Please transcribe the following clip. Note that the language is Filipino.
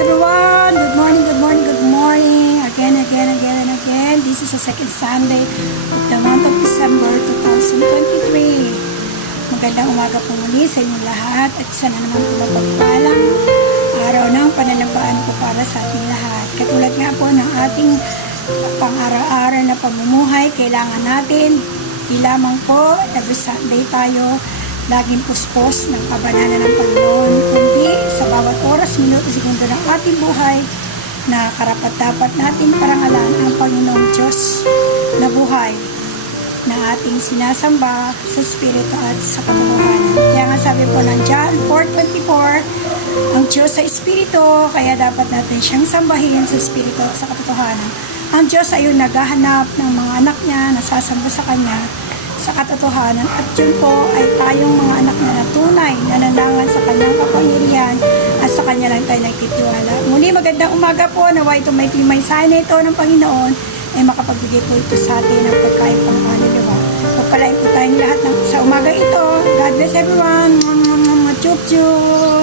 everyone! Good morning, good morning, good morning! Again. This is the second Sunday of the month of December 2023. Magandang umaga po muli sa inyong lahat at sana naman po mapagpalang araw ng pananampaan ko para sa ating lahat. Katulad nga po ng ating pang-araw-araw na pamumuhay, kailangan natin di lamang po every Sunday tayo laging puspos ng kabanana ng Panginoon, kundi sa bawat oras, minuto, segundo ng ating buhay na karapat-dapat natin parangalan ang Panginoong Diyos na buhay na ating sinasamba sa Espiritu at sa katotohanan. Kaya nga sabi po ng John 4:24, ang Diyos sa Espiritu, kaya dapat natin siyang sambahin sa Espiritu at sa katotohanan. Ang Diyos ay yung naghahanap ng mga anak niya, nasasamba sa Kanya sa katotohanan, at yun po ay tayong mga anak na tunay na nananangan sa Kanyang kapangyarihan at sa Kanya lang tayo nagtitiwala. Muli magandang umaga po, naway tumaykli may sana ito ng Panginoon ay makapagbigay po ito sa atin ng pagkain pang kaluluwa. Pagpalain po tayong lahat sa umaga ito. God bless everyone. Chup chup.